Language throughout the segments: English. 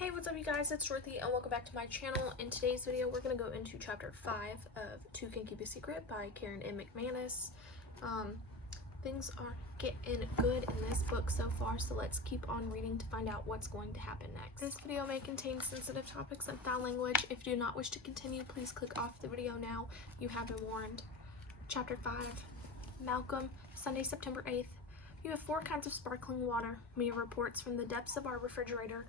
Hey, what's up you guys, it's Ruthie and welcome back to my channel. In today's video, we're going to go into chapter 5 of Two Can Keep a Secret by Karen M. McManus. Things are getting good in this book so far, so let's keep on reading to find out what's going to happen next. This video may contain sensitive topics and foul language. If you do not wish to continue, please click off the video now. You have been warned. Chapter 5. Malcolm, Sunday, September 8th. You have 4 kinds of sparkling water. Mia reports from the depths of our refrigerator.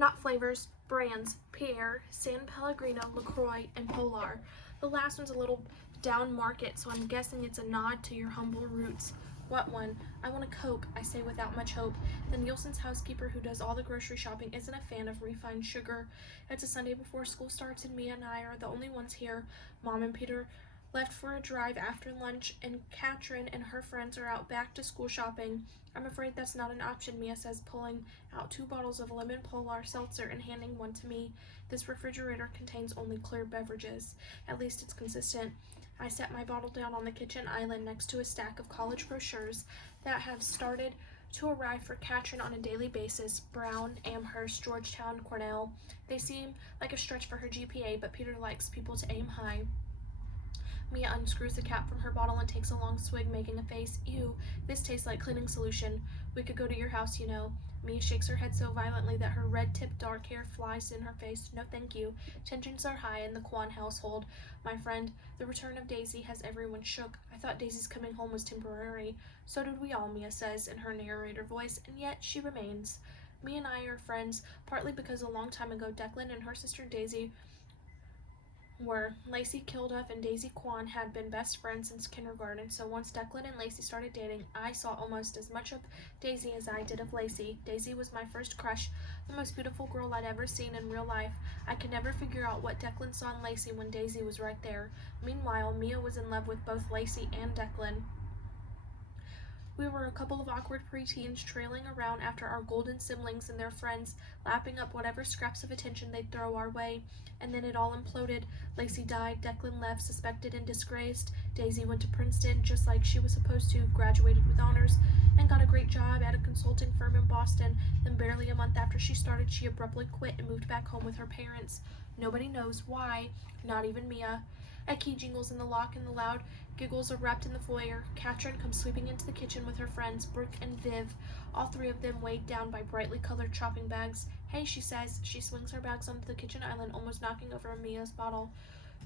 Not flavors, brands, Pierre, San Pellegrino, LaCroix, and Polar. The last one's a little down market, so I'm guessing it's a nod to your humble roots. What one? I want a Coke, I say without much hope. The Nielsen's housekeeper who does all the grocery shopping isn't a fan of refined sugar. It's a Sunday before school starts and Mia and I are the only ones here. Mom and Peter left for a drive after lunch, and Katrin and her friends are out back to school shopping. I'm afraid that's not an option, Mia says, pulling out 2 bottles of lemon Polar seltzer and handing one to me. This refrigerator contains only clear beverages. At least it's consistent. I set my bottle down on the kitchen island next to a stack of college brochures that have started to arrive for Katrin on a daily basis. Brown, Amherst, Georgetown, Cornell. They seem like a stretch for her GPA, but Peter likes people to aim high. Mia unscrews the cap from her bottle and takes a long swig, making a face. Ew, this tastes like cleaning solution. We could go to your house, you know. Mia shakes her head so violently that her red-tipped dark hair flies in her face. No, thank you. Tensions are high in the Kwan household. My friend, the return of Daisy has everyone shook. I thought Daisy's coming home was temporary. So did we all, Mia says in her narrator voice, and yet she remains. Mia and I are friends, partly because a long time ago Declan and her sister Daisy were. Lacey Kilduff and Daisy Kwan had been best friends since kindergarten, so once Declan and Lacey started dating, I saw almost as much of Daisy as I did of Lacey. Daisy was my first crush, the most beautiful girl I'd ever seen in real life. I could never figure out what Declan saw in Lacey when Daisy was right there. Meanwhile, Mia was in love with both Lacey and Declan. We were a couple of awkward preteens trailing around after our golden siblings and their friends, lapping up whatever scraps of attention they'd throw our way. And then it all imploded. Lacey died, Declan left, suspected and disgraced. Daisy went to Princeton, just like she was supposed to, graduated with honors, and got a great job at a consulting firm in Boston. Then barely a month after she started, she abruptly quit and moved back home with her parents. Nobody knows why, not even Mia. A key jingles in the lock and the loud giggles erupt in the foyer. Katrin comes sweeping into the kitchen with her friends, Brooke and Viv, all 3 of them weighed down by brightly colored shopping bags. Hey, she says. She swings her bags onto the kitchen island, almost knocking over Mia's bottle.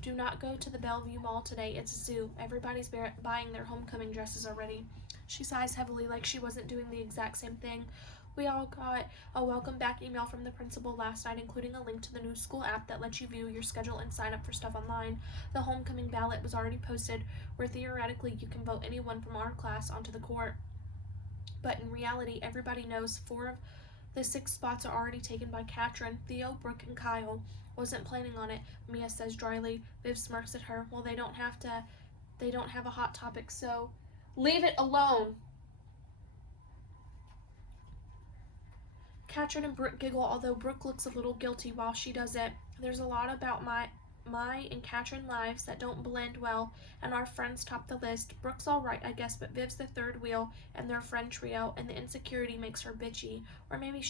Do not go to the Bellevue Mall today. It's a zoo. Everybody's buying their homecoming dresses already. She sighs heavily, like she wasn't doing the exact same thing. We all got a welcome back email from the principal last night, including a link to the new school app that lets you view your schedule and sign up for stuff online. The homecoming ballot was already posted, where theoretically you can vote anyone from our class onto the court. But in reality, everybody knows 4 of the 6 spots are already taken by Katrin, Theo, Brooke, and Kyle. Wasn't planning on it, Mia says dryly. Viv smirks at her. Well, they don't have a hot topic, so leave it alone. Katrin and Brooke giggle, although Brooke looks a little guilty while she does it. There's a lot about my and Katrin lives that don't blend well, and our friends top the list. Brooke's alright, I guess, but Viv's the 3rd wheel and their friend trio, and the insecurity makes her bitchy. Or maybe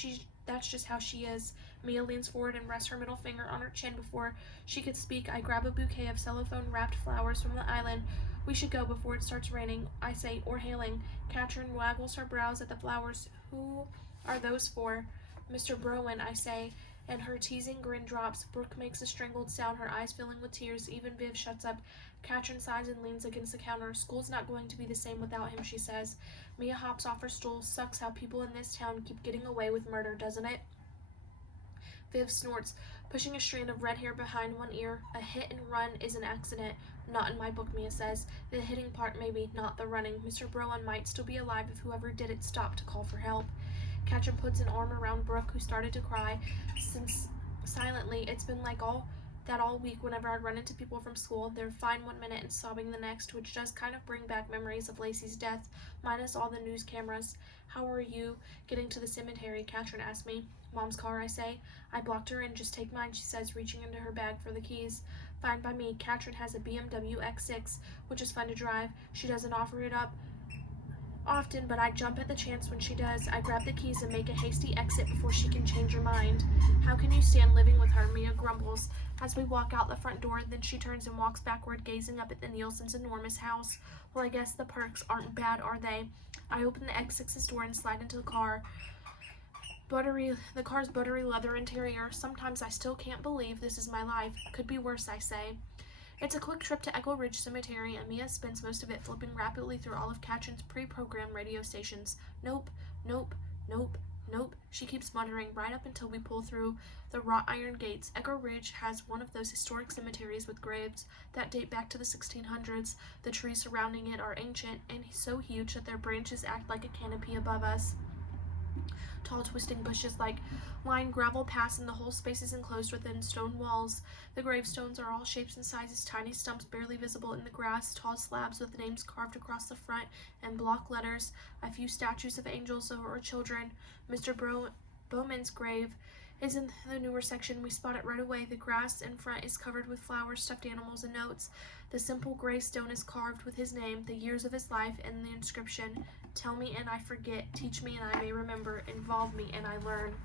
that's just how she is. Mia leans forward and rests her middle finger on her chin before she could speak. I grab a bouquet of cellophane-wrapped flowers from the island. We should go before it starts raining, I say, or hailing. Katrin waggles her brows at the flowers. Who are those for? Mr. Browen, I say, and her teasing grin drops. Brooke makes a strangled sound, her eyes filling with tears. Even Viv shuts up. Katrin sighs and leans against the counter. School's not going to be the same without him, she says. Mia hops off her stool. Sucks how people in this town keep getting away with murder, doesn't it? Viv snorts, pushing a strand of red hair behind one ear. A hit and run is an accident. Not in my book, Mia says. The hitting part maybe, not the running. Mr. Browen might still be alive if whoever did it stopped to call for help. Katrin puts an arm around Brooke, who started to cry. Since silently, it's been like all week whenever I'd run into people from school. They're fine one minute and sobbing the next, which does kind of bring back memories of Lacey's death, minus all the news cameras. How are you getting to the cemetery? Katrin asked me. Mom's car, I say. I blocked her in. Just take mine, she says, reaching into her bag for the keys. Fine by me. Katrin has a BMW X6, which is fun to drive. She doesn't offer it up often, but I jump at the chance when she does. I grab the keys and make a hasty exit before she can change her mind. How can you stand living with her? Mia grumbles as we walk out the front door. Then she turns and walks backward, gazing up at the Nielsen's enormous house. Well, I guess the perks aren't bad, are they? I open the X6's door and slide into the car. The car's buttery leather interior. Sometimes I still can't believe this is my life. Could be worse, I say. It's a quick trip to Echo Ridge Cemetery, and Mia spends most of it flipping rapidly through all of Katrin's pre-programmed radio stations. Nope, nope, nope, nope, she keeps muttering right up until we pull through the wrought iron gates. Echo Ridge has one of those historic cemeteries with graves that date back to the 1600s. The trees surrounding it are ancient and so huge that their branches act like a canopy above us. Tall twisting bushes line gravel paths, and the whole space is enclosed within stone walls. The gravestones are all shapes and sizes, tiny stumps barely visible in the grass, tall slabs with names carved across the front and block letters, a few statues of angels or children. Mr. Bowman's grave is in the newer section. We spot it right away. The grass in front is covered with flowers, stuffed animals, and notes. The simple gray stone is carved with his name, the years of his life, and the inscription, "Tell me and I forget, teach me and I may remember, involve me and I learn."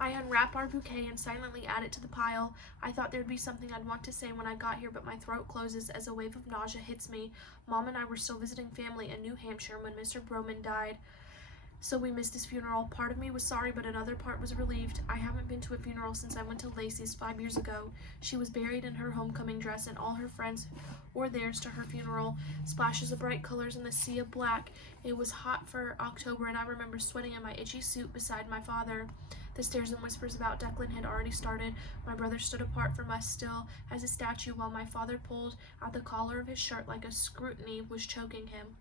I unwrap our bouquet and silently add it to the pile. I thought there'd be something I'd want to say when I got here, but my throat closes as a wave of nausea hits me. Mom and I were still visiting family in New Hampshire when Mr. Bowman died, so we missed his funeral. Part of me was sorry, but another part was relieved. I haven't been to a funeral since I went to Lacey's 5 years ago. She was buried in her homecoming dress, and all her friends wore theirs to her funeral. Splashes of bright colors in the sea of black. It was hot for October, and I remember sweating in my itchy suit beside my father. The stares and whispers about Declan had already started. My brother stood apart from us, still as a statue, while my father pulled out the collar of his shirt like a scrutiny was choking him.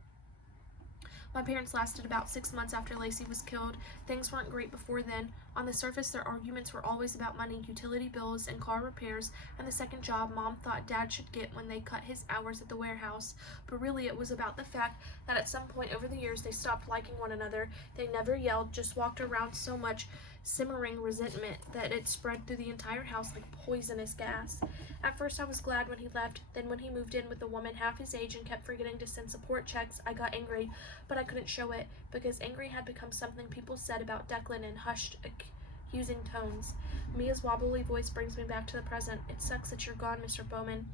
My parents lasted about 6 months after Lacey was killed. Things weren't great before then. On the surface, their arguments were always about money, utility bills, and car repairs, and the second job Mom thought Dad should get when they cut his hours at the warehouse. But really, it was about the fact that at some point over the years, they stopped liking one another. They never yelled, just walked around so much simmering resentment that it spread through the entire house like poisonous gas. At first I was glad when he left, then when he moved in with a woman half his age and kept forgetting to send support checks, I got angry, but I couldn't show it, because angry had become something people said about Declan in hushed, accusing tones. Mia's wobbly voice brings me back to the present. It sucks that you're gone, Mr. Bowman.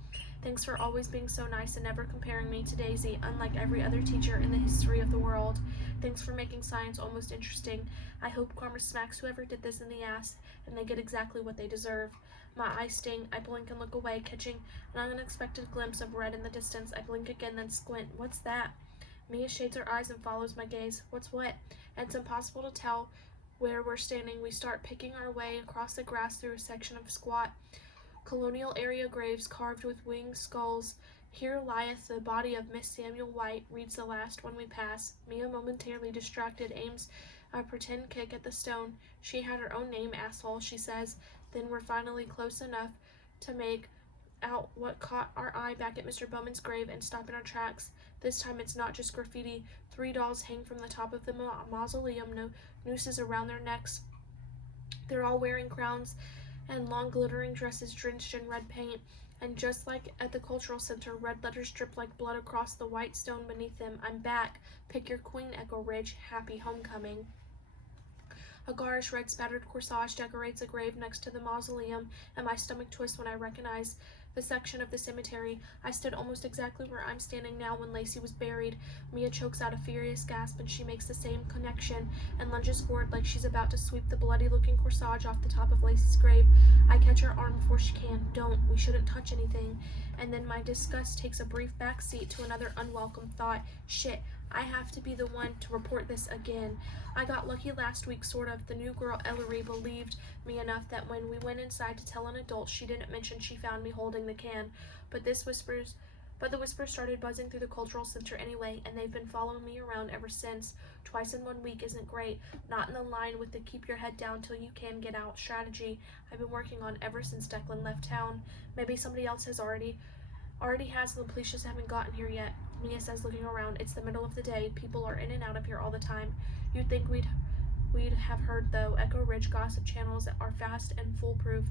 Thanks for always being so nice and never comparing me to Daisy, unlike every other teacher in the history of the world. Thanks for making science almost interesting. I hope karma smacks whoever did this in the ass, and they get exactly what they deserve. My eyes sting. I blink and look away, catching an unexpected glimpse of red in the distance. I blink again, then squint. What's that? Mia shades her eyes and follows my gaze. What's what? And it's impossible to tell where we're standing. We start picking our way across the grass through a section of squat colonial area graves carved with winged skulls. Here lieth the body of Miss Samuel White, reads the last one we pass. Mia, momentarily distracted, aims a pretend kick at the stone. She had her own name, asshole, she says. Then we're finally close enough to make out what caught our eye back at Mr. Bowman's grave and stop in our tracks. This time it's not just graffiti. 3 dolls hang from the top of the mausoleum, nooses around their necks. They're all wearing crowns and long glittering dresses drenched in red paint, and just like at the cultural center, red letters drip like blood across the white stone beneath them. I'm back. Pick your queen, Echo Ridge. Happy homecoming. A garish red spattered corsage decorates a grave next to the mausoleum, and my stomach twists when I recognize the section of the cemetery. I stood almost exactly where I'm standing now when Lacey was buried. Mia chokes out a furious gasp, and she makes the same connection and lunges forward like she's about to sweep the bloody-looking corsage off the top of Lacey's grave. I catch her arm before she can. Don't. We shouldn't touch anything. And then my disgust takes a brief back seat to another unwelcome thought. Shit. I have to be the one to report this again. I got lucky last week, sort of. The new girl, Ellery, believed me enough that when we went inside to tell an adult, she didn't mention she found me holding the can. But the whispers started buzzing through the cultural center anyway, and they've been following me around ever since. Twice in 1 week isn't great. Not in the line with the keep your head down till you can get out strategy I've been working on ever since Declan left town. Maybe somebody else has already has, and the police just haven't gotten here yet. Mia says, looking around. It's the middle of the day. People are in and out of here all the time. You'd think we'd have heard, though. Echo Ridge gossip channels are fast and foolproof.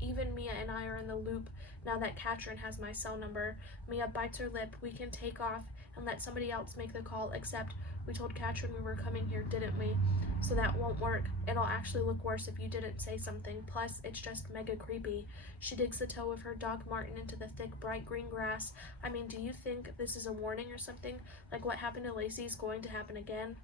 Even Mia and I are in the loop now that Katrin has my cell number. Mia bites her lip. We can take off and let somebody else make the call, except we told Katrin we were coming here, didn't we? so that won't work. It'll actually look worse if you didn't say something. Plus, it's just mega creepy. She digs the toe of her Doc Martin into the thick, bright green grass. I mean, do you think this is a warning or something? Like what happened to Lacey is going to happen again?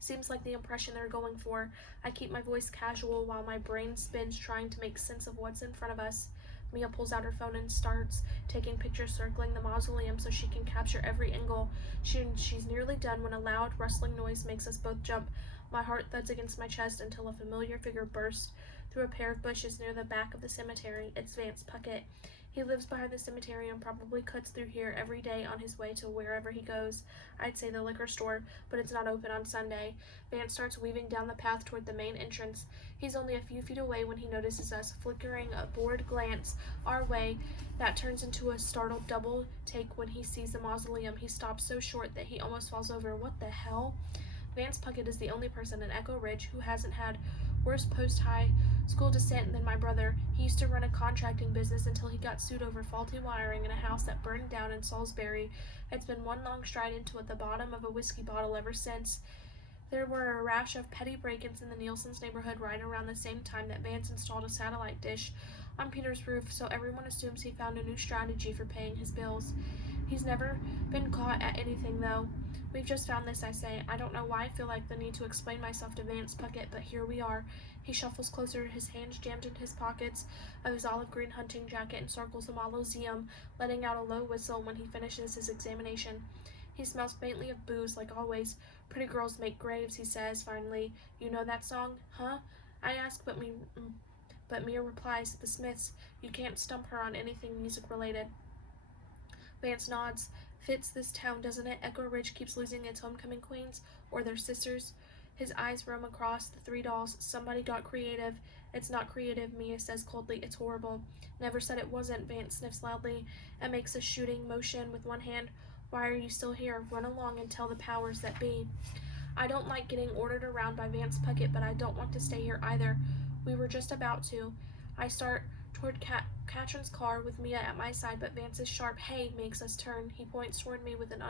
Seems like the impression they're going for. I keep my voice casual while my brain spins trying to make sense of what's in front of us. Mia pulls out her phone and starts taking pictures circling the mausoleum so she can capture every angle. She's nearly done when a loud, rustling noise makes us both jump. My heart thuds against my chest until a familiar figure bursts through a pair of bushes near the back of the cemetery. It's Vance Puckett. He lives behind the cemetery and probably cuts through here every day on his way to wherever he goes. I'd say the liquor store, but it's not open on Sunday. Vance starts weaving down the path toward the main entrance. He's only a few feet away when he notices us, flickering a bored glance our way that turns into a startled double take when he sees the mausoleum. He stops so short that he almost falls over. What the hell? Vance Puckett is the only person in Echo Ridge who hasn't had worse post-high school descent than my brother. He used to run a contracting business until he got sued over faulty wiring in a house that burned down in Salisbury. It's been one long stride into at the bottom of a whiskey bottle ever since. There were a rash of petty break-ins in the Nielsen's neighborhood right around the same time that Vance installed a satellite dish on Peter's roof, so everyone assumes he found a new strategy for paying his bills. He's never been caught at anything, though. We've just found this, I say. I don't know why I feel like the need to explain myself to Vance Puckett, but here we are. He shuffles closer, his hands jammed in his pockets of his olive green hunting jacket, and circles the mausoleum, letting out a low whistle when he finishes his examination. He smells faintly of booze, like always. Pretty girls make graves, he says, finally. You know that song? Huh? I ask, but Mia replies, the Smiths. You can't stump her on anything music-related. Vance nods. Fits this town, doesn't it? Echo Ridge keeps losing its homecoming queens, or their sisters. His eyes roam across the three dolls. Somebody got creative. It's not creative, Mia says coldly. It's horrible. Never said it wasn't, Vance sniffs loudly and makes a shooting motion with one hand. Why are you still here? Run along and tell the powers that be. I don't like getting ordered around by Vance Puckett, but I don't want to stay here either. We were just about to. I start toward Katrin's car with Mia at my side, but Vance's sharp "hey" makes us turn. He points toward me with an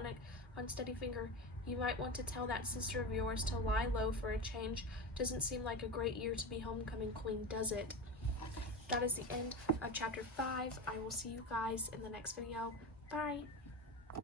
unsteady finger. You might want to tell that sister of yours to lie low for a change. Doesn't seem like a great year to be homecoming queen, does it? That is the end of chapter 5. I will see you guys in the next video. Bye!